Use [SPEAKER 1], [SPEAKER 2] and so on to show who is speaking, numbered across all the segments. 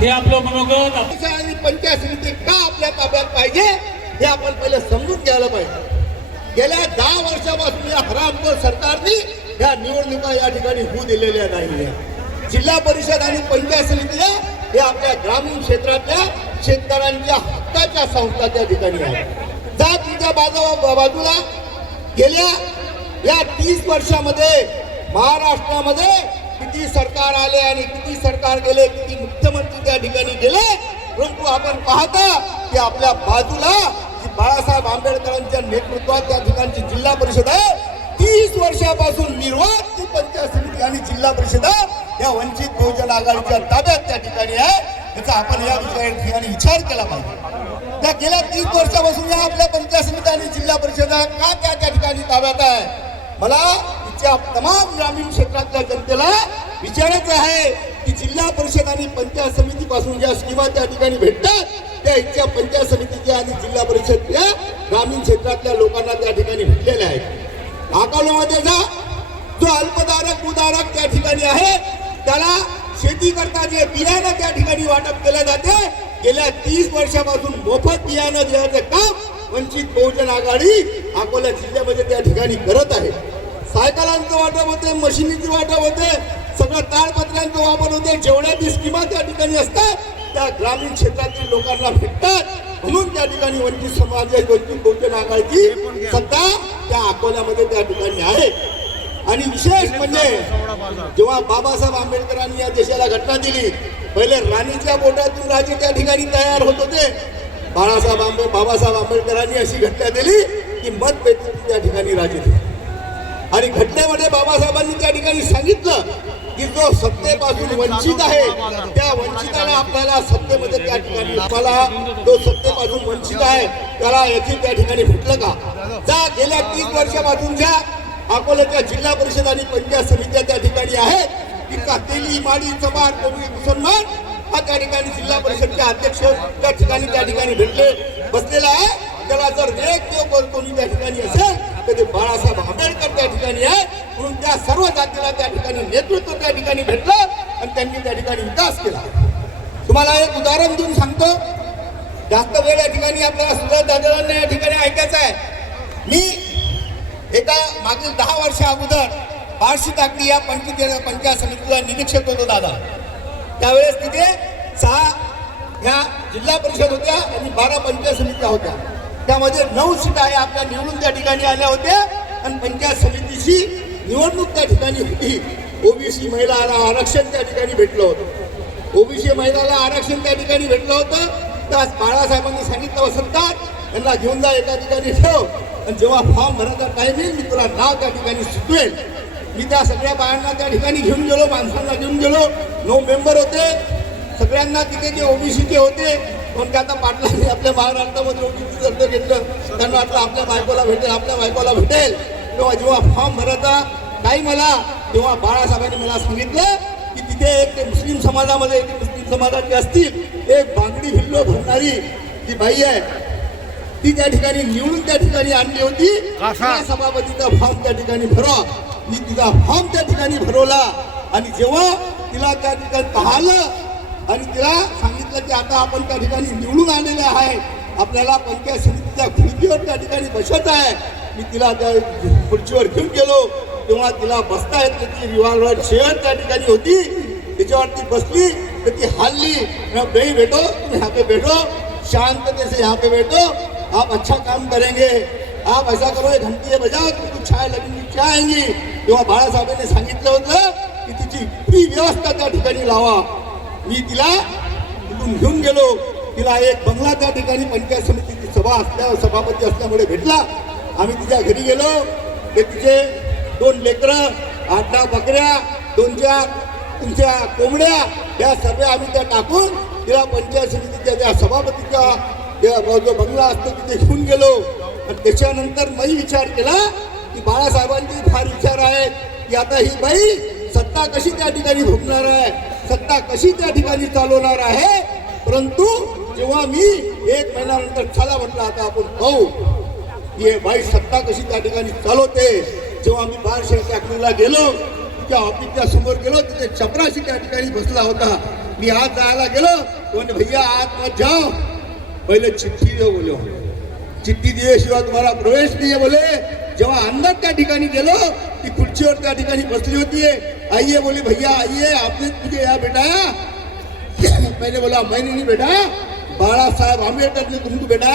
[SPEAKER 1] हे आपलं मनोगत
[SPEAKER 2] पंचायत आणि पंचायत समिती का आपल्या ताब्यात पाहिजे हे आपण पहिले समजून घ्यायला पाहिजे. गेल्या दहा वर्षापासून या हरामखोर सरकारने या निवडणुका या ठिकाणी होऊ दिलेल्या नाही जिल्हा परिषद आणि पंचायत समितीला हे आपल्या ग्रामीण क्षेत्रातल्या शेतकऱ्यांच्या हक्काच्या संस्था त्या ठिकाणी आहेत. जा तुमच्या बाजू बाजूला गेल्या या तीस वर्षामध्ये महाराष्ट्रामध्ये किती सरकार आले आणि किती सरकार गेले किती मुख्यमंत्री त्या ठिकाणी गेले परंतु आपण पाहता की आपल्या बाजूला जी बाळासाहेब आंबेडकरांच्या नेतृत्वात त्या ठिकाणची जिल्हा परिषद आहे तीस वर्षापासून निर्वाध ती पंचायत समिती आणि जिल्हा परिषद या वंचित बहुजन आघाडीच्या ताब्यात त्या ठिकाणी आहे. याचा आपण या ठिकाणी विचार केला पाहिजे. त्या गेल्या तीस वर्षापासून या आपल्या पंचायत समिती आणि जिल्हा परिषद का त्या ठिकाणी ताब्यात आहे? मला तिच्या तमाम ग्रामीण क्षेत्रातल्या जनतेला विचारायचं आहे की जिल्हा परिषद आणि पंचायत समितीपासून ज्या स्कीमा त्या ठिकाणी भेटतात त्या इथच्या पंचायत समितीच्या आणि जिल्हा परिषदच्या ग्रामीण क्षेत्रातल्या लोकांना त्या ठिकाणी भेटलेल्या आहेत. अकोल्यामध्ये जा. जो अल्पधारक उदारक त्या ठिकाणी आहे त्याला शेती करता जे बियाणं त्या ठिकाणी वाटप केलं जाते गेल्या तीस वर्षापासून मोफत बियाणं देण्याचं काम वंचित बहुजन आघाडी अकोला जिल्ह्यामध्ये त्या ठिकाणी करत आहे. सायकलांचं वाटप होते मशिनीचं वाटप होते सगळं ताडपत्र्यांचं वापर होते जेवढ्या बी स्कीमा त्या ठिकाणी असतात त्या ग्रामीण क्षेत्रातील लोकांना भेटतात. म्हणून त्या ठिकाणी वंचित समाज वंचित बहुजन आघाडीची सत्ता त्या अकोल्यामध्ये त्या ठिकाणी आहे. आणि विशेष म्हणजे जेव्हा बाबासाहेब आंबेडकरांनी या देशाला घटना दिली पहिले राणीच्या बोटातून राजे त्या ठिकाणी तयार होत होते. बाळासाहेब आंबे बाबासाहेब आंबेडकरांनी अशी घटना दिली की मत पेटून त्या ठिकाणी राजे दिले. आणि घटनेमध्ये बाबासाहेबांनी त्या ठिकाणी सांगितलं की जो सत्तेपासून वंचित आहे त्या वंचिताला आपल्याला सत्तेमध्ये त्या ठिकाणी आपल्याला जो सत्तेपासून वंचित आहे त्याला याची त्या ठिकाणी भेटलं का? जा गेल्या तीस वर्षापासूनच्या अकोल्याच्या जिल्हा परिषद आणि पंचायत समित्या त्या ठिकाणी आहेत. की कातेली माडी चव्हाण कोबी मुसलमान हा त्या ठिकाणी जिल्हा परिषदचे अध्यक्ष त्या ठिकाणी त्या ठिकाणी भेटले बसलेला आहे. त्याला जर एक देव कोणी त्या ठिकाणी असेल तर ते बाळासाहेब आंबेडकर त्या ठिकाणी आहे म्हणून त्या सर्व जातीला त्या ठिकाणी नेतृत्व त्या ठिकाणी भेटलं आणि त्यांनी त्या ठिकाणी विकास केला. तुम्हाला एक उदाहरण देऊन सांगतो. जास्त वेळ या ठिकाणी आपल्याला सुद्धा दादांना या ठिकाणी ऐकायचं आहे. मी एका मागील दहा वर्षा अगोदर बार्शी टाकली या पंचायत पंचायत समितीला निरीक्षक होतो दादा. त्यावेळेस तिथे सहा ह्या जिल्हा परिषद होत्या आणि बारा पंचायत समित्या होत्या. त्यामध्ये नऊ सीटा आहे आपल्या निवडून त्या ठिकाणी आल्या होत्या. आणि पंचायत समितीची निवडणूक त्या ठिकाणी होती. ओबीसी महिलाला आरक्षण त्या ठिकाणी भेटलं होतं. ओबीसी महिलाला आरक्षण त्या ठिकाणी भेटलं होतं. तर बाळासाहेबांनी सांगितलं हो, वसंतात त्यांना घेऊन जा एका ठिकाणी ठेव. आणि जेव्हा फॉर्म भरायचा टाईम येईल मी तुला नाव त्या ठिकाणी सुचवेल. मी त्या सगळ्या बायांना त्या ठिकाणी घेऊन गेलो माणसांना घेऊन गेलो. नऊ मेंबर होते. सगळ्यांना तिथे जे ओबीसीचे होते पण ते आता पाटलांनी आपल्या महाराष्ट्रामध्ये ओबीसी अर्ज घेतलं त्यांना वाटलं आपल्या बायकोला भेटेल आपल्या बायकोला भेटेल. तेव्हा जेव्हा फॉर्म भरायचा टाईम आला तेव्हा बाळासाहेबांनी मला सांगितलं की तिथे एक ते मुस्लिम समाजामध्ये एक मुस्लिम समाजाचे असतील एक बांगडी भिल्लो भरणारी जी बाई आहे ती त्या ठिकाणी निवडून त्या ठिकाणी आणली होती. सभापतीचा फॉर्म त्या ठिकाणी भरा. मी तिचा फॉर्म त्या ठिकाणी भरवला. आणि जेव्हा तिला त्या ठिकाणी पाहिलं आणि तिला सांगितलं की आता आपण त्या ठिकाणी निवडून आलेले आहे. आपल्याला पंचायत समितीच्या खुर्चीवर त्या ठिकाणी बसत आहे. मी तिला त्या खुर्चीवर घेऊन गेलो. तेव्हा तिला बसता येत नाही ती रिव्हॉल्वर शेअर त्या ठिकाणी होती. त्याच्यावरती बसली. तर ती हल्ली. भाई बेटो यहाँ पे बैठो शांतते से यहाँ पे बैठो आप अच्छा काम करेंगे. आप ऐसा करो एक घंटी बजाओ. तुमको चाय लगेगी चाय आएंगी. तेव्हा बाळासाहेबांनी सांगितलं होतं की तिची फ्री व्यवस्था त्या ठिकाणी लावा. मी तिला तिथून घेऊन गेलो. तिला एक बंगला त्या ठिकाणी पंचायत समितीची सभा असल्या सभापती असल्यामुळे भेटला. आम्ही तिच्या घरी गेलो. ते तिचे दोन लेकरं आठ दहा बकऱ्या दोन चार तुमच्या कोंबड्या या सर्व आम्ही त्या टाकून तिला पंचायत समितीच्या त्या सभापतीच्या त्या जो बंगला असतो तिथे घेऊन गेलो. आणि त्याच्यानंतर मी विचार केला की बाळासाहेबांची फार विचार आहे की आता ही बाई सत्ता कशी त्या ठिकाणी भोगणार आहे? सत्ता कशी त्या ठिकाणी चालवणार आहे? परंतु जेव्हा मी एक महिन्यानंतर चला म्हटलं आता आपण पाहू की हे बाई सत्ता कशी त्या ठिकाणी चालवते? जेव्हा मी बाळशेठ टाकलीला गेलो त्या ऑफिसच्या समोर गेलो तिथे चपराशी त्या ठिकाणी बसला होता. मी आज जायला गेलो म्हणजे भैया आत मत जाओ. पहिले चिठ्ठी दे बोलो चिठ्ठी दिल्याशिवाय तुम्हाला प्रवेश नाही बोले. जेव्हा अंदर त्या ठिकाणी गेलो ती खुर्चीवर त्या ठिकाणी बसली होती आइए बोले भैया आइए आपने तुझे या बेटा मैंने बोला मैंने नहीं बेटा बाळा साहेब आंबेडकर ने तुमको बेटा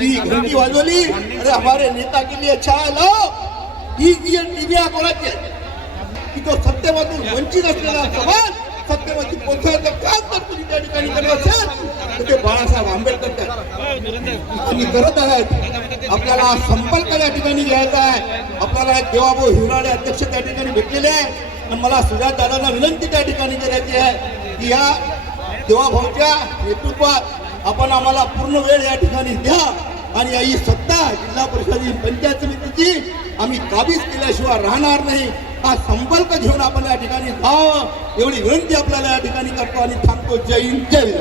[SPEAKER 2] ती घंटी वाजवली अरे हमारे नेता के लिए अच्छा है लो। ही जी टीव्ही कोणाची? की। तो सत्यमधून वंचित असलेला समाज सत्यमधून पोहोचवण्याचं काम जर तुम्ही त्या ठिकाणी करत असाल तर ते बाळासाहेब आंबेडकर त्या आणि करत आहेत आपल्याला संपर्क या ठिकाणी घ्यायचा आहे. आपल्याला देवाभाऊ हिवराडे अध्यक्ष त्या ठिकाणी भेटलेले आहे. आणि मला सुजात दादांना विनंती त्या ठिकाणी करायची आहे की या देवाभाऊच्या नेतृत्वात आपण आम्हाला पूर्ण वेळ या ठिकाणी द्या. आणि ही सत्ता जिल्हा परिषद पंचायत समितीची आम्ही काबीज केल्याशिवाय राहणार नाही. हा संपर्क घेऊन आपण या ठिकाणी जावं. एवढी विनंती आपल्याला या ठिकाणी करतो आणि थांबतो. जय हिंद. जय